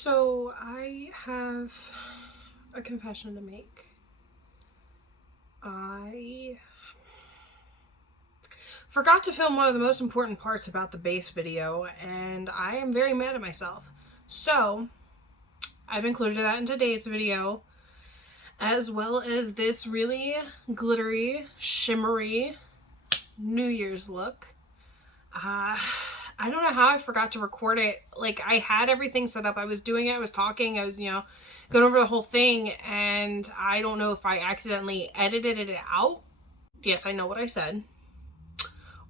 So I have a confession to make. I forgot to film one of the most important parts about the base video, and I am very mad at myself. So I've included that in today's video, as well as this really glittery, shimmery New Year's look. I don't know how I forgot to record it. Like, I had everything set up. I was doing it. I was talking. I was, going over the whole thing. And I don't know if I accidentally edited it out. Yes, I know what I said.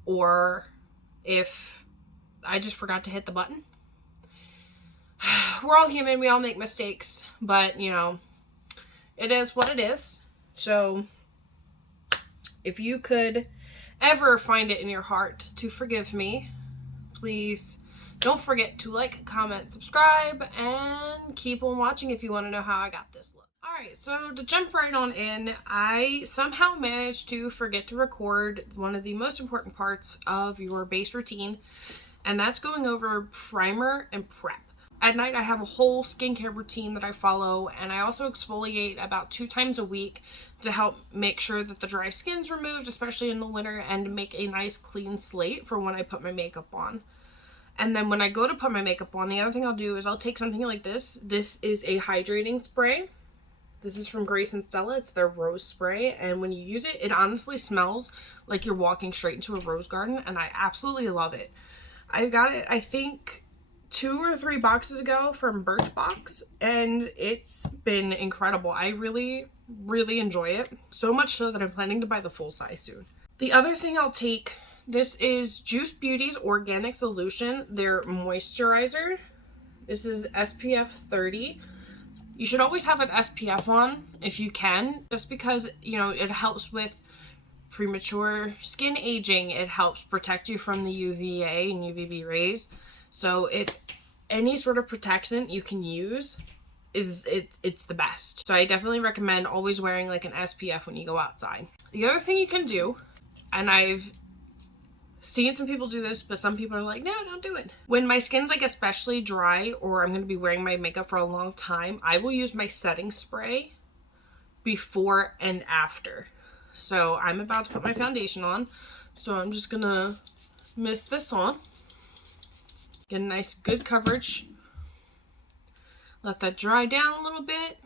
Or if I just forgot to hit the button. We're all human. We all make mistakes. But, it is what it is. So, if you could ever find it in your heart to forgive me, please don't forget to like, comment, subscribe, and keep on watching if you want to know how I got this look. Alright, so to jump right on in, I somehow managed to forget to record one of the most important parts of your base routine, and that's going over primer and prep. At night, I have a whole skincare routine that I follow, and I also exfoliate about 2 times a week to help make sure that the dry skin's removed, especially in the winter, and to make a nice clean slate for when I put my makeup on. And then when I go to put my makeup on, the other thing I'll do is I'll take something like this. This is a hydrating spray. This is from Grace and Stella. It's their rose spray, and when you use it, it honestly smells like you're walking straight into a rose garden, and I absolutely love it. I got it, I think, 2 or 3 boxes ago from Birchbox, and it's been incredible. I really enjoy it, so much so that I'm planning to buy the full size soon. The other thing I'll take, this is Juice Beauty's Organic Solution, their moisturizer. This is SPF 30. You should always have an SPF on if you can, just because it helps with premature skin aging. It helps protect you from the UVA and UVB rays. So any sort of protectant you can use it's the best. So I definitely recommend always wearing like an SPF when you go outside. The other thing you can do, and I've seen some people do this, but some people are like, no, don't do it. When my skin's like especially dry, or I'm going to be wearing my makeup for a long time, I will use my setting spray before and after. So I'm about to put my foundation on, so I'm just gonna mist this on. Get a nice good coverage. Let that dry down a little bit.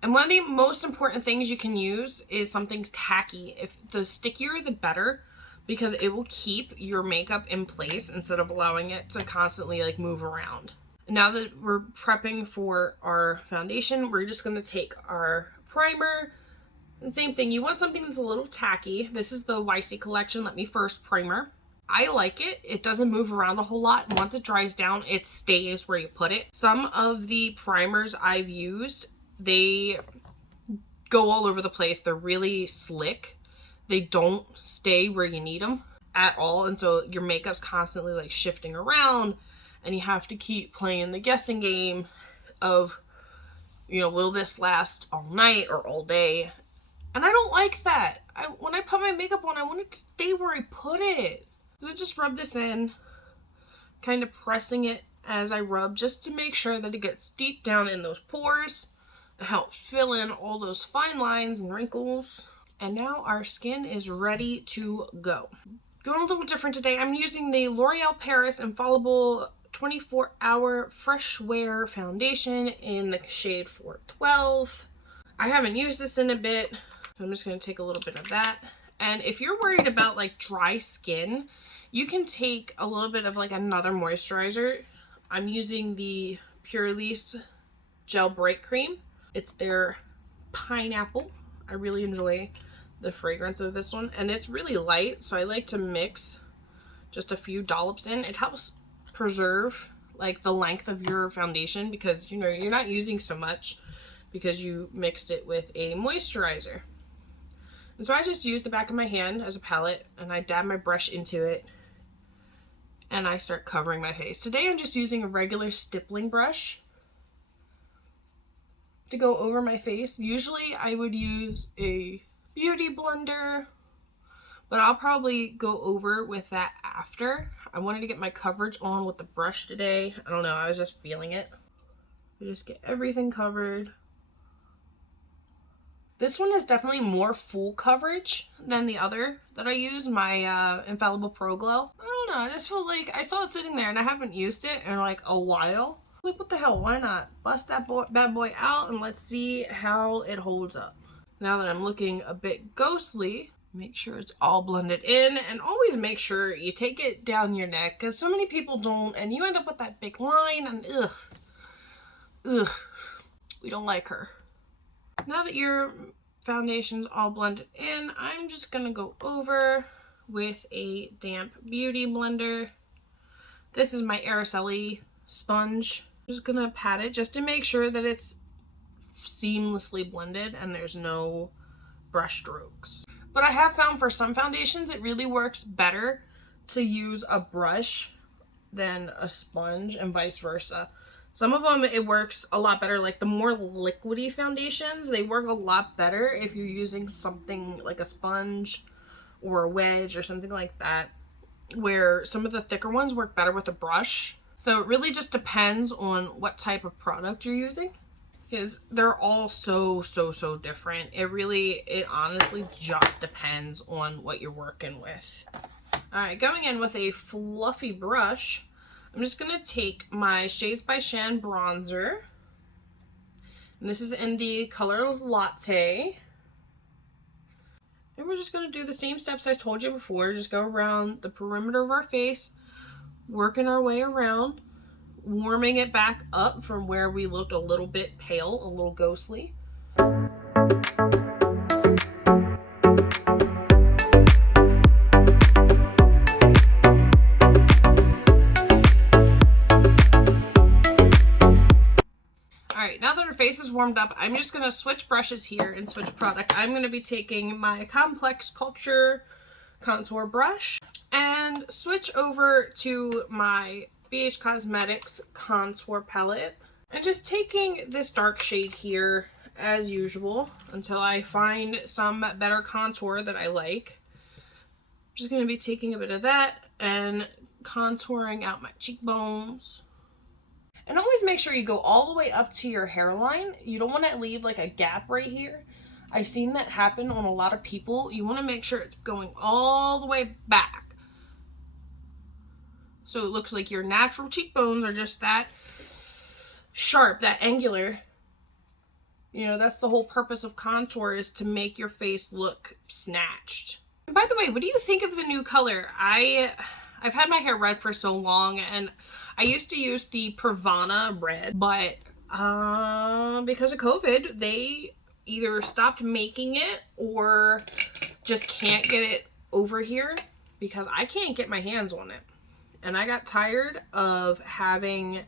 And one of the most important things you can use is something tacky. If the stickier, the better, because it will keep your makeup in place instead of allowing it to constantly like move around. Now that we're prepping for our foundation, we're just gonna take our primer. And same thing, you want something that's a little tacky. This is the YC Collection Let Me First primer. I like it. It doesn't move around a whole lot. Once it dries down, it stays where you put it. Some of the primers I've used, they go all over the place. They're really slick. They don't stay where you need them at all. And so your makeup's constantly like shifting around, and you have to keep playing the guessing game of, will this last all night or all day? And I don't like that. When I put my makeup on, I want it to stay where I put it. So just rub this in, kind of pressing it as I rub, just to make sure that it gets deep down in those pores. It helps fill in all those fine lines and wrinkles. And now our skin is ready to go. Going a little different today, I'm using the L'Oreal Paris Infallible 24-Hour Freshwear Foundation in the shade 412. I haven't used this in a bit, so I'm just going to take a little bit of that. And if you're worried about like dry skin, you can take a little bit of like another moisturizer. I'm using the Purlisse Gel Bright Cream. It's their pineapple. I really enjoy the fragrance of this one, and it's really light, so I like to mix just a few dollops in. It helps preserve like the length of your foundation, because you're not using so much because you mixed it with a moisturizer. And so I just use the back of my hand as a palette, and I dab my brush into it, and I start covering my face. Today I'm just using a regular stippling brush to go over my face. Usually I would use a beauty blender, but I'll probably go over with that after. I wanted to get my coverage on with the brush today. I don't know, I was just feeling it. Just get everything covered. This one is definitely more full coverage than the other that I use, my Infallible Pro Glow. I don't know, I just feel like I saw it sitting there and I haven't used it in like a while. Like, what the hell, why not? Bust that bad boy out and let's see how it holds up. Now that I'm looking a bit ghostly, make sure it's all blended in, and always make sure you take it down your neck, because so many people don't, and you end up with that big line, and ugh, we don't like her. Now that your foundation's all blended in, I'm just gonna go over with a damp beauty blender. This is my Araceli sponge. I'm just gonna pat it just to make sure that it's seamlessly blended and there's no brush strokes. But I have found for some foundations it really works better to use a brush than a sponge, and vice versa. Some of them it works a lot better, like the more liquidy foundations, they work a lot better if you're using something like a sponge or a wedge or something like that, where some of the thicker ones work better with a brush. So it really just depends on what type of product you're using, because they're all so different. It honestly just depends on what you're working with. All right, going in with a fluffy brush, I'm just gonna take my Shades by Shan bronzer, and this is in the color Latte. And we're just gonna do the same steps I told you before. Just go around the perimeter of our face, working our way around, warming it back up from where we looked a little bit pale, a little ghostly. Alright, now that our face is warmed up, I'm just going to switch brushes here and switch product. I'm going to be taking my Complex Culture contour brush and switch over to my BH Cosmetics contour palette. And just taking this dark shade here as usual until I find some better contour that I like. I'm just going to be taking a bit of that and contouring out my cheekbones. And always make sure you go all the way up to your hairline. You don't want to leave like a gap right here. I've seen that happen on a lot of people. You want to make sure it's going all the way back, so it looks like your natural cheekbones are just that sharp, that angular. You know, that's the whole purpose of contour, is to make your face look snatched. And by the way, what do you think of the new color? I've had my hair red for so long, and I used to use the Pravana red, but because of COVID, they either stopped making it or just can't get it over here, because I can't get my hands on it. And I got tired of having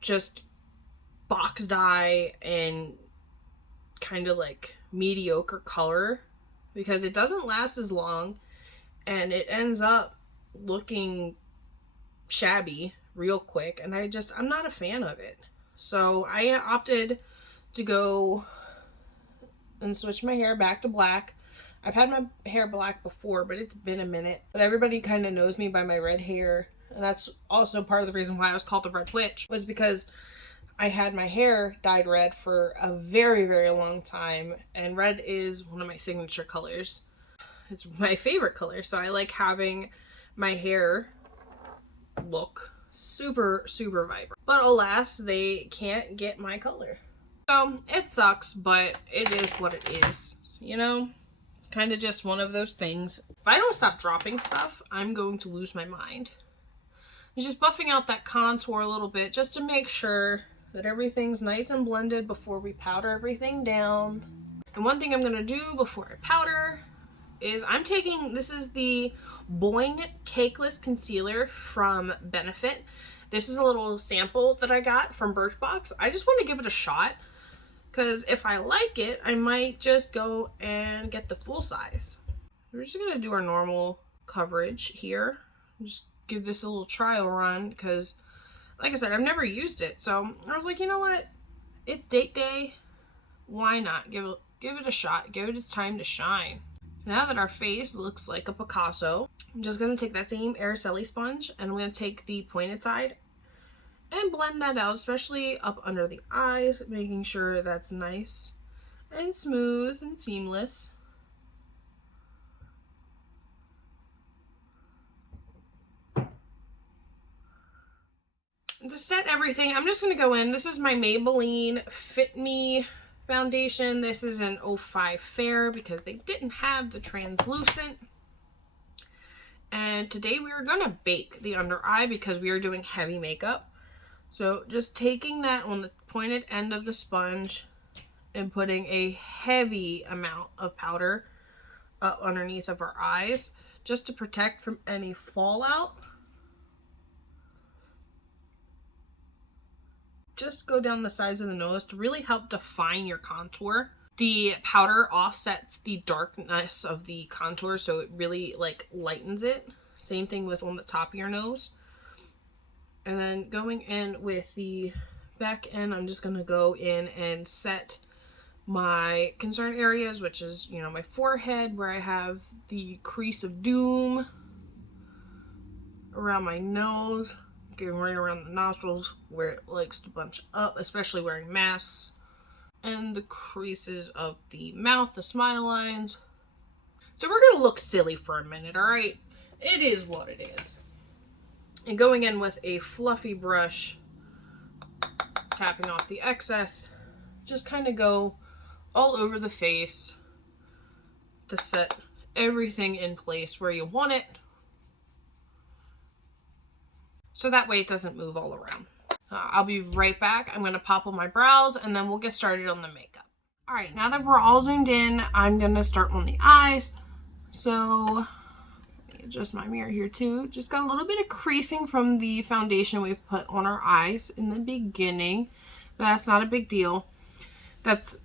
just box dye and kind of like mediocre color, because it doesn't last as long and it ends up looking shabby real quick, and I'm not a fan of it. So I opted to go and switch my hair back to black. I've had my hair black before, but it's been a minute. But everybody kind of knows me by my red hair, and that's also part of the reason why I was called the Red Witch, was because I had my hair dyed red for a very long time, and red is one of my signature colors. It's my favorite color, so I like having my hair look super vibrant. But alas, they can't get my color. So it sucks, but it is what it is, you know? It's kind of just one of those things. If I don't stop dropping stuff, I'm going to lose my mind. I'm just buffing out that contour a little bit just to make sure that everything's nice and blended before we powder everything down. And one thing I'm going to do before I powder is this is the Bo-oing Cakeless Concealer from Benefit. This is a little sample that I got from Birchbox. I just want to give it a shot, because if I like it, I might just go and get the full size. We're just going to do our normal coverage here. Just give this a little trial run, because like I said, I've never used it. So I was like, you know what? It's date day. Why not? Give it a shot. Give it its time to shine. Now that our face looks like a Picasso, I'm just going to take that same Araceli sponge, and I'm going to take the pointed side and blend that out, especially up under the eyes, making sure that's nice and smooth and seamless. And to set everything, I'm just going to go in. This is my Maybelline Fit Me foundation. This is an 05 Fair because they didn't have the translucent. And today we are going to bake the under eye because we are doing heavy makeup. So just taking that on the pointed end of the sponge and putting a heavy amount of powder up underneath of our eyes just to protect from any fallout. Just go down the sides of the nose to really help define your contour. The powder offsets the darkness of the contour, so it really like lightens it. Same thing with on the top of your nose. And then going in with the back end, I'm just gonna go in and set my concern areas, which is, you know, my forehead where I have the crease of doom, around my nose, getting right around the nostrils where it likes to bunch up, especially wearing masks, and the creases of the mouth, the smile lines. So we're gonna look silly for a minute, all right? It is what it is. And going in with a fluffy brush, tapping off the excess, just kind of go all over the face to set everything in place where you want it, so that way it doesn't move all around. I'll be right back. I'm going to pop on my brows and then we'll get started on the makeup. All right, now that we're all zoomed in, I'm going to start on the eyes. So let me adjust my mirror here too. Just got a little bit of creasing from the foundation we put on our eyes in the beginning, but that's not a big deal. That's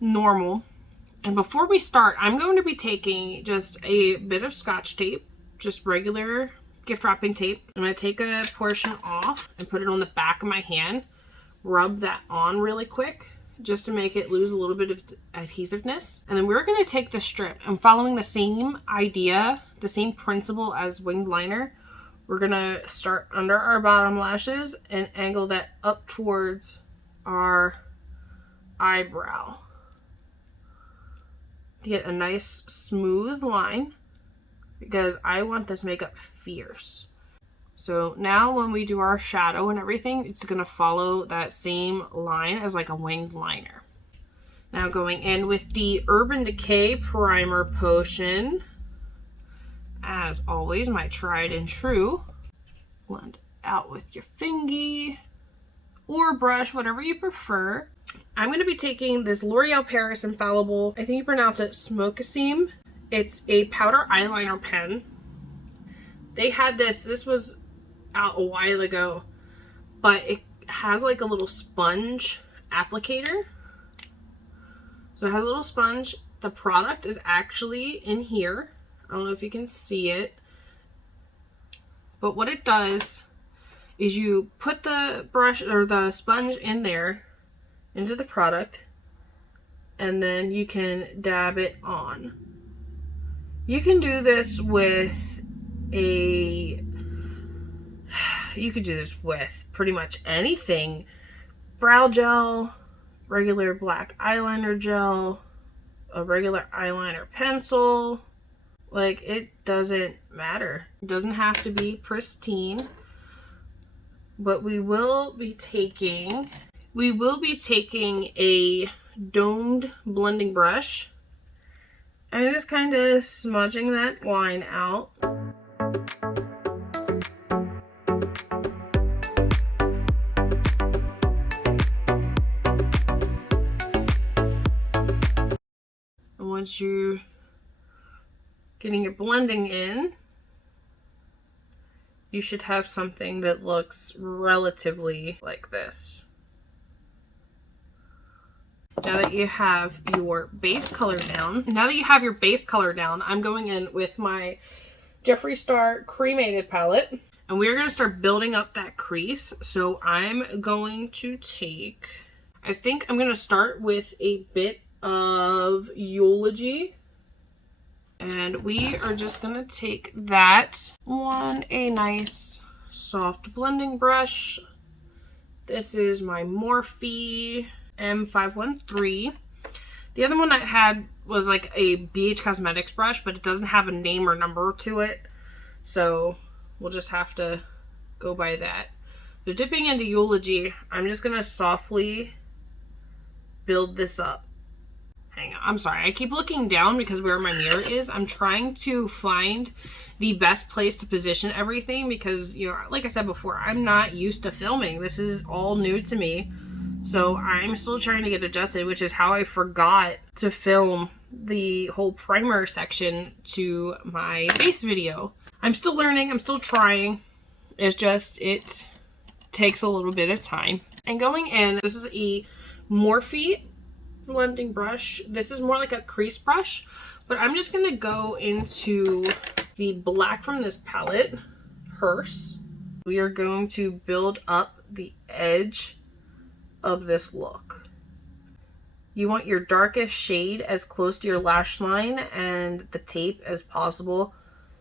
normal. And before we start, I'm going to be taking just a bit of Scotch tape, just regular gift wrapping tape. I'm going to take a portion off and put it on the back of my hand, rub that on really quick just to make it lose a little bit of adhesiveness. And then we're going to take the strip and, following the same idea, the same principle as winged liner, we're going to start under our bottom lashes and angle that up towards our eyebrow to get a nice smooth line, because I want this makeup fierce. So now when we do our shadow and everything, it's going to follow that same line as like a winged liner. Now going in with the Urban Decay Primer Potion. As always, my tried and true. Blend out with your fingy or brush, whatever you prefer. I'm going to be taking this L'Oreal Paris Infallible, I think you pronounce it Smoke-a-Seam. It's a powder eyeliner pen. They had this was out a while ago, but it has like a little sponge applicator. So it has a little sponge. The product is actually in here. I don't know if you can see it, but what it does is you put the brush or the sponge in there into the product, and then you can dab it on. You can do this with pretty much anything. Brow gel, regular black eyeliner gel, a regular eyeliner pencil. Like, it doesn't matter. It doesn't have to be pristine. But we will be taking a domed blending brush and just kind of smudging that line out. And once you're getting your blending in, you should have something that looks relatively like this. Now that you have your base color down, I'm going in with my Jeffree Star Cremated palette, and we're going to start building up that crease. So I'm going to take, I think I'm going to start with a bit of Eulogy, and we are just going to take that on a nice soft blending brush This is my Morphe M513. The other one I had was like a BH Cosmetics brush, but it doesn't have a name or number to it. So we'll just have to go by that. So dipping into Eulogy, I'm just going to softly build this up. Hang on, I'm sorry. I keep looking down because where my mirror is. I'm trying to find the best place to position everything because, you know, like I said before, I'm not used to filming. This is all new to me. So I'm still trying to get adjusted, which is how I forgot to film the whole primer section to my base video. I'm still learning. I'm still trying. It's just, it takes a little bit of time. And going in, this is a Morphe blending brush. This is more like a crease brush, but I'm just going to go into the black from this palette, Hearse. We are going to build up the edge of this look. You want your darkest shade as close to your lash line and the tape as possible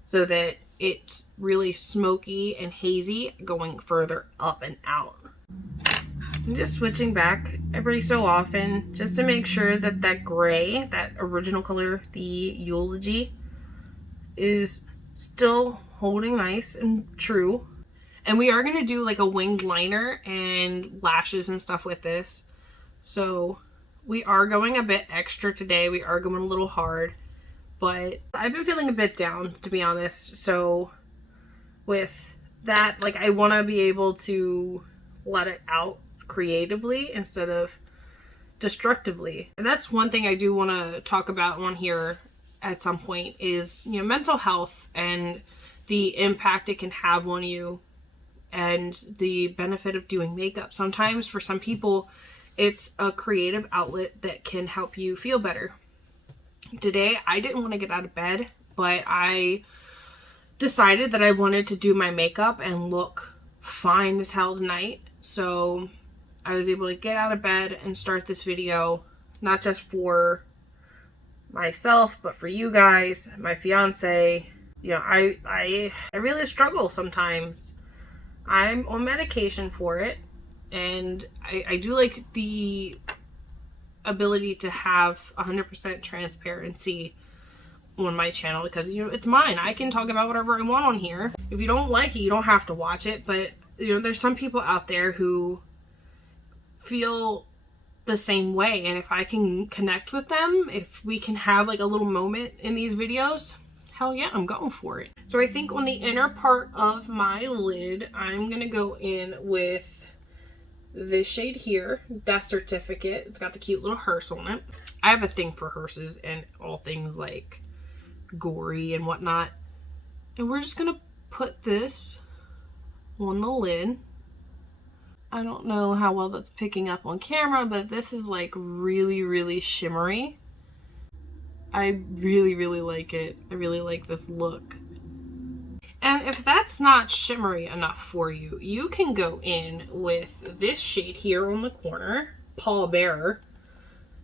so that it's really smoky and hazy going further up and out. I'm just switching back every so often just to make sure that that gray, that original color, the Eulogy, is still holding nice and true. And we are going to do like a winged liner and lashes and stuff with this. So we are going a bit extra today. We are going a little hard. But I've been feeling a bit down, to be honest. So with that, like, I want to be able to let it out creatively instead of destructively. And that's one thing I do want to talk about on here at some point is, you know, mental health and the impact it can have on you and the benefit of doing makeup. Sometimes for some people, it's a creative outlet that can help you feel better. Today, I didn't want to get out of bed, but I decided that I wanted to do my makeup and look fine as hell tonight. So I was able to get out of bed and start this video, not just for myself, but for you guys, my fiance. You know, I really struggle sometimes. I'm on medication for it, and I do like the ability to have 100% transparency on my channel because, you know, it's mine. I can talk about whatever I want on here. If you don't like it, you don't have to watch it, but, you know, there's some people out there who feel the same way, and if I can connect with them, if we can have like a little moment in these videos, hell yeah, I'm going for it. So I think on the inner part of my lid, I'm gonna go in with this shade here, Death Certificate. It's got the cute little hearse on it. I have a thing for hearses and all things like gory and whatnot. And we're just gonna put this on the lid. I don't know how well that's picking up on camera, but this is like really, really shimmery. I really, really like it. I really like this look. And if that's not shimmery enough for you, you can go in with this shade here on the corner, Paul Bearer.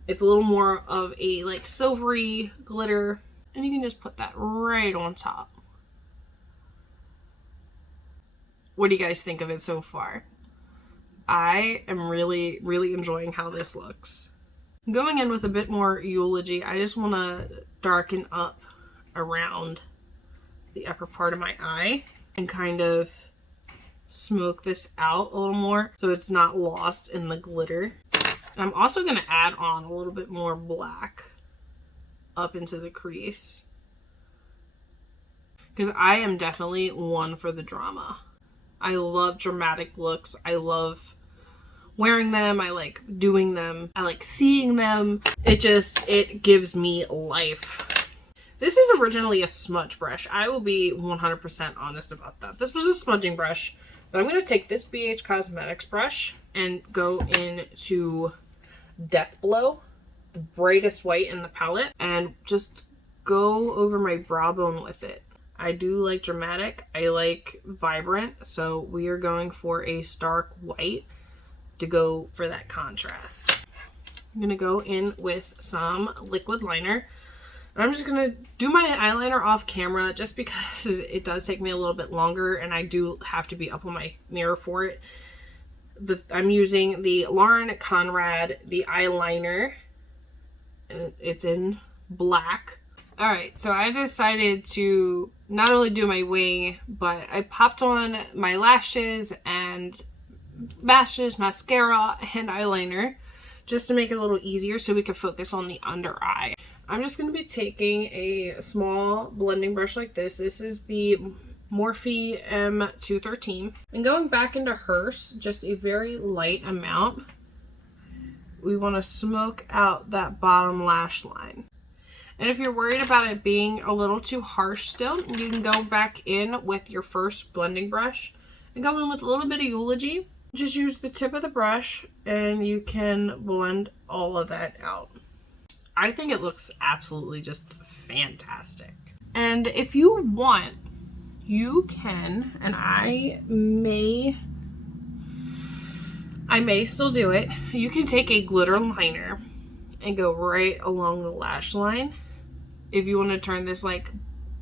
It's a little more of a like silvery glitter, and you can just put that right on top. What do you guys think of it so far? I am really, really enjoying how this looks. Going in with a bit more Eulogy, I just want to darken up around the upper part of my eye and kind of smoke this out a little more so it's not lost in the glitter. And I'm also going to add on a little bit more black up into the crease because I am definitely one for the drama. I love dramatic looks. I love wearing them. I like doing them. I like seeing them. It gives me life. This is originally a smudge brush. I will be 100% honest about that. This was a smudging brush, but I'm going to take this BH Cosmetics brush and go into Death Blow, the brightest white in the palette, and just go over my brow bone with it. I do like dramatic. I like vibrant, so we are going for a stark white to go for that contrast. I'm going to go in with some liquid liner. And I'm just going to do my eyeliner off camera just because it does take me a little bit longer and I do have to be up on my mirror for it. I'm using the Conrad, the eyeliner. And it's in black. Alright, so I decided to not only do my wing, but I popped on my lashes and mascara, and eyeliner just to make it a little easier so we can focus on the under eye. I'm just going to be taking a small blending brush like this. This is the Morphe M213. And going back into Hearst, just a very light amount. We want to smoke out that bottom lash line. And if you're worried about it being a little too harsh still, you can go back in with your first blending brush and go in with a little bit of Eulogy. Just use the tip of the brush and you can blend all of that out. I think it looks absolutely just fantastic. And if you want, you can, and I may still do it, you can take a glitter liner and go right along the lash line. If you want to turn this like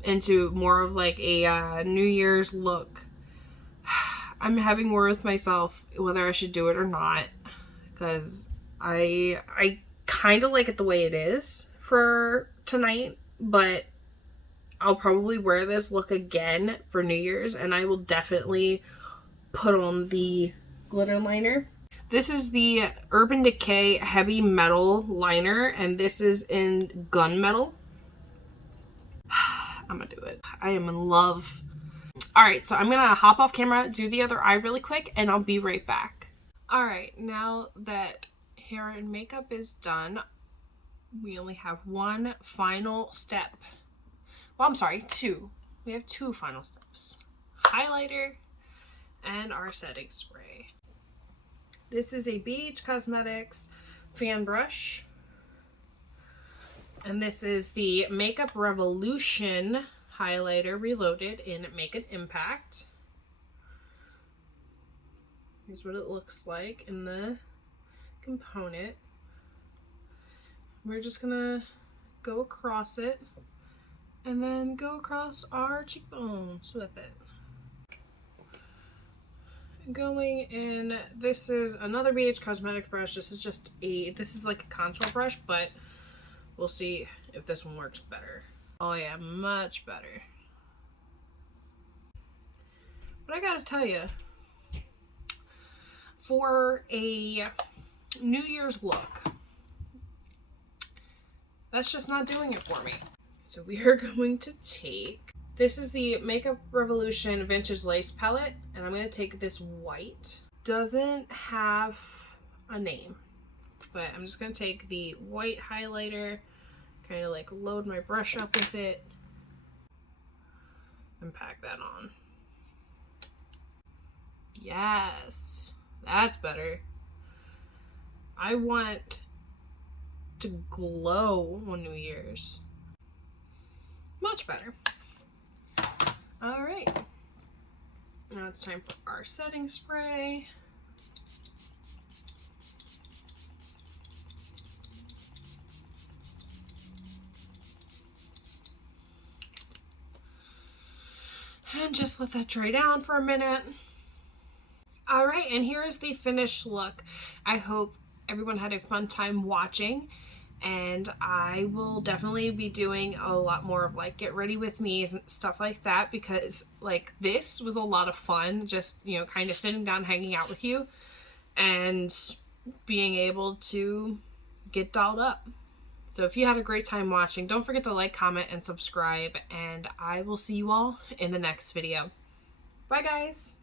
into more of like a New Year's look. I'm having war with myself whether I should do it or not, because I kind of like it the way it is for tonight, but I'll probably wear this look again for New Year's, and I will definitely put on the glitter liner. This is the Urban Decay Heavy Metal Liner, and this is in Gunmetal. I'm gonna do it. I am in love. Alright, so I'm gonna hop off camera, do the other eye really quick, and I'll be right back. Alright, now that hair and makeup is done, we only have one final step. Well, I'm sorry, two. We have two final steps. Highlighter and our setting spray. This is a BH Cosmetics fan brush. And this is the Makeup Revolution highlighter reloaded in Make an Impact. Here's what it looks like in the component. We're just gonna go across it and then go across our cheekbones with it. Going in, this is another BH Cosmetics brush. This is like a contour brush, but we'll see if this one works better. Oh yeah, much better. But I gotta tell you, for a New Year's look, that's just not doing it for me. So we are going to take, this is the Makeup Revolution Vintage Lace Palette, and I'm going to take this white. Doesn't have a name, but I'm just going to take the white highlighter, kind of like load my brush up with it, and pack that on. Yes, that's better. I want to glow on New Year's. Much better. All right, now it's time for our setting spray. And just let that dry down for a minute. All right, and here is the finished look. I hope everyone had a fun time watching, and I will definitely be doing a lot more of like get ready with me and stuff like that, because like this was a lot of fun, just, you know, kind of sitting down, hanging out with you and being able to get dolled up. So if you had a great time watching, don't forget to like, comment, and subscribe, and I will see you all in the next video. Bye guys.